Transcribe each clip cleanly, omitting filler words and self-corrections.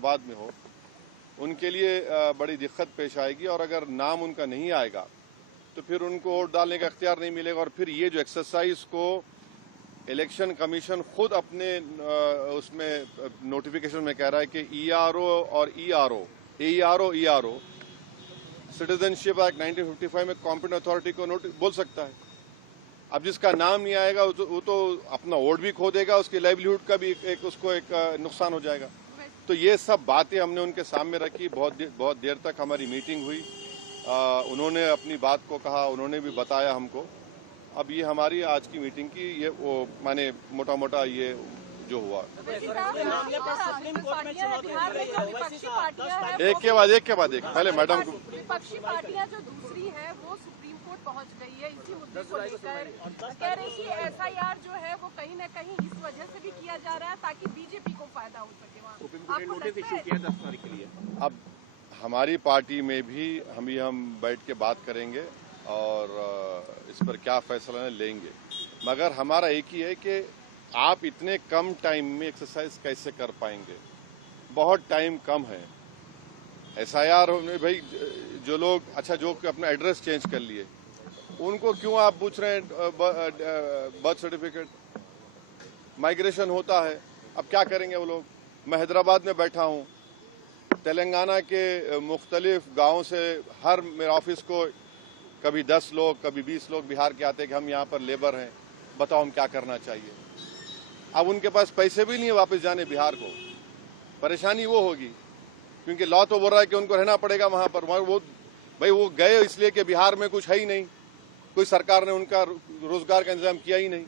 हैदराबाद में हो, उनके लिए बड़ी दिक्कत पेश आएगी। और अगर नाम उनका नहीं आएगा तो फिर उनको वोट डालने का इख्तियार नहीं मिलेगा। और फिर ये जो एक्सरसाइज को इलेक्शन कमीशन खुद अपने उसमें नोटिफिकेशन में कह रहा है कि ERO और ERO सिटीजनशिप एक्ट 1955 में कॉम्पिटेंट अथॉरिटी को बोल सकता है। अब जिसका नाम नहीं आएगा वो तो अपना वोट भी खो देगा, उसकी लाइवलीहुड का भी उसको एक नुकसान हो जाएगा। तो ये सब बातें हमने उनके सामने रखी। बहुत देर तक हमारी मीटिंग हुई। उन्होंने अपनी बात को कहा, उन्होंने भी बताया हमको। अब ये हमारी आज की मीटिंग की ये वो माने मोटा मोटा ये जो हुआ। एक के बाद एक पहले मैडम को। विपक्षी पार्टियां जो दूसरी है वो सुप्रीम कोर्ट पहुंच गई है इसी मुद्दे को लेकर, कह रही कि SIR जो है वो कहीं न कहीं इस वजह से भी किया जा रहा है ताकि बीजेपी को फायदा हो सके। वहाँ सुप्रीम कोर्ट ने नोटिस इशू किया 10 तारीख के लिए। अब हमारी पार्टी में भी हम बैठ के बात करेंगे और इस पर क्या फैसला लेंगे। मगर हमारा एक ही है कि आप इतने कम टाइम में एक्सरसाइज कैसे कर पाएंगे? बहुत टाइम कम है। SIR भाई जो लोग जो अपना एड्रेस चेंज कर लिए उनको क्यों आप पूछ रहे हैं बर्थ सर्टिफिकेट? माइग्रेशन होता है, अब क्या करेंगे वो लोग? मैं हैदराबाद में बैठा हूँ, तेलंगाना के मुख्तलिफ गाँव से हर मेरे ऑफिस को कभी 10 लोग कभी 20 लोग बिहार के आते हैं कि हम यहाँ पर लेबर हैं, बताओ हम क्या करना चाहिए। अब उनके पास पैसे भी नहीं है वापस जाने बिहार को। परेशानी वो होगी क्योंकि लॉ तो बोल रहा है कि उनको रहना पड़ेगा वहाँ पर। वो गए इसलिए कि बिहार में कुछ है ही नहीं, कोई सरकार ने उनका रोजगार का इंतजाम किया ही नहीं,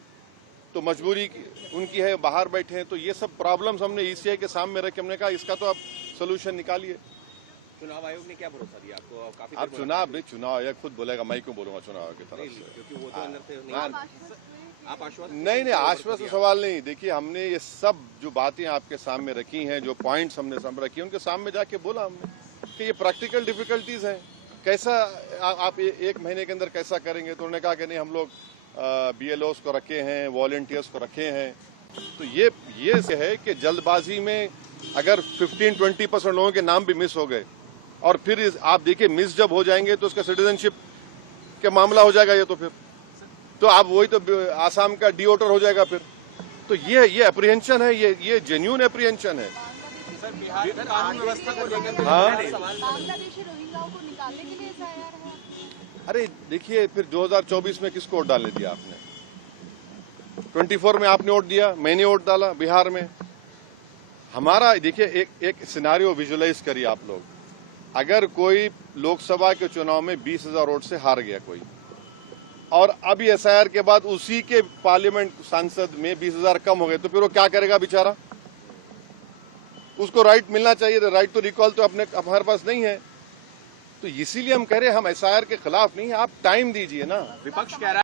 तो मजबूरी उनकी है, बाहर बैठे हैं। तो ये सब प्रॉब्लम्स हमने ECI के सामने रख के हमने कहा इसका तो आप सोल्यूशन निकालिए। चुनाव आयोग ने क्या भरोसा दिया आपको? काफी अब चुनाव आयोग खुद बोलेगा, मैं क्यों बोलूंगा चुनाव आयोग की तरफ से? क्योंकि वो तो अंदर से आप आश्वस्त नहीं आश्वस्त सवाल नहीं। देखिए हमने ये सब जो बातें आपके सामने रखी हैं, जो पॉइंट्स हमने सामने रखी हैं, उनके सामने जाके बोला हमने कि ये प्रैक्टिकल डिफिकल्टीज हैं, कैसा आप 1 महीने के अंदर कैसा करेंगे? तो उन्होंने कहा कि नहीं हम लोग BLOs को रखे हैं, वॉलंटियर्स को रखे हैं। तो ये है कि जल्दबाजी में अगर 15-20% लोगों के नाम भी मिस हो गए और फिर आप देखिए मिस जब हो जाएंगे तो उसका सिटीजनशिप का मामला हो जाएगा। ये तो फिर तो आप वही तो आसाम का डिओटर हो जाएगा फिर। तो ये अप्रीहेंशन है, ये जेन्युइन अप्रीहेंशन है। सर बिहार कानून व्यवस्था को लेकर बांग्लादेशी रोहिंग्याओं को निकालने के लिए SIR है। अरे देखिए फिर 2024 में किसको वोट डालने दिया आपने? 24 में आपने वोट दिया, मैंने वोट डाला बिहार में। हमारा देखिए एक सिनारियो विजुअलाइज करिए आप लोग। अगर कोई लोकसभा के चुनाव में 20,000 वोट से हार गया कोई, और अब SIR के बाद उसी के पार्लियामेंट सांसद में 20,000 कम हो गए, तो फिर वो क्या करेगा बेचारा? उसको राइट मिलना चाहिए, राइट टू रिकॉल तो हमारे पास नहीं है। तो इसीलिए हम कह रहे हैं हम SIR के खिलाफ नहीं, आप टाइम दीजिए ना। विपक्ष कह रहा है